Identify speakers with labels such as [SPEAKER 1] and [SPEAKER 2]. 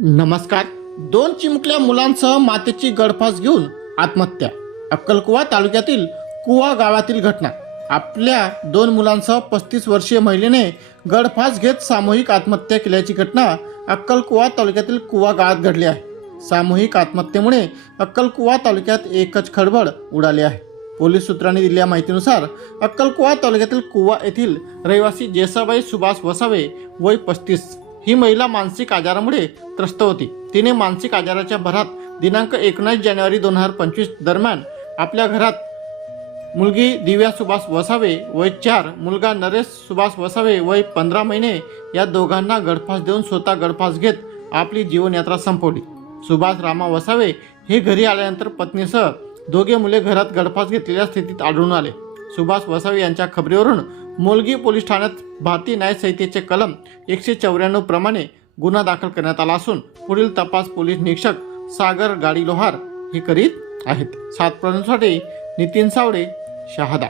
[SPEAKER 1] नमस्कार. दोन चिमकल्या मुलांसह मातेची गडफास घेऊन आत्महत्या. अक्कलकुवा तालुक्यातील कुवा गावातील घटना. आपल्या दोन मुलांसह पस्तीस वर्षीय महिलेने गडफास घेत सामूहिक आत्महत्या केल्याची घटना अक्कलकुवा तालुक्यातील कुवा गावात घडली आहे. सामूहिक आत्महत्येमुळे अक्कलकुवा तालुक्यात एकच खळबळ उडाली आहे. पोलीस सूत्रांनी दिलेल्या माहितीनुसार अक्कलकुवा तालुक्यातील कुवा येथील रहिवासी जेसाबाई सुभाष वसावे वय पस्तीस. ही महिला मानसिक आजारामुळे त्रस्त होती. तिने मानसिक आजाराच्या भरात दिनांक एकोणीस जानेवारी दोन हजार पंचवीस दरम्यान आपल्या घरात मुलगी दिव्या सुभाष वसावे वय चार मुलगा नरेश सुभाष वसावे वय पंधरा महिने या दोघांना गडफास देऊन स्वतः गडफास घेत आपली जीवनयात्रा संपवली. सुभाष रामा वसावे हे घरी आल्यानंतर पत्नीसह दोघे मुले घरात गडफास घेतलेल्या स्थितीत आढळून आले. सुभाष वसावे यांच्या खबरीवरून मोलगी पोलीस ठाण्यात भारतीय न्याय संहितेचे कलम एकशे चौऱ्याण्णव प्रमाणे गुन्हा दाखल करण्यात आला असून पुढील तपास पोलीस निरीक्षक सागर गाडी लोहार हे करीत आहेत. सात प्रश्नांसाठी नितीन सावडे शहादा.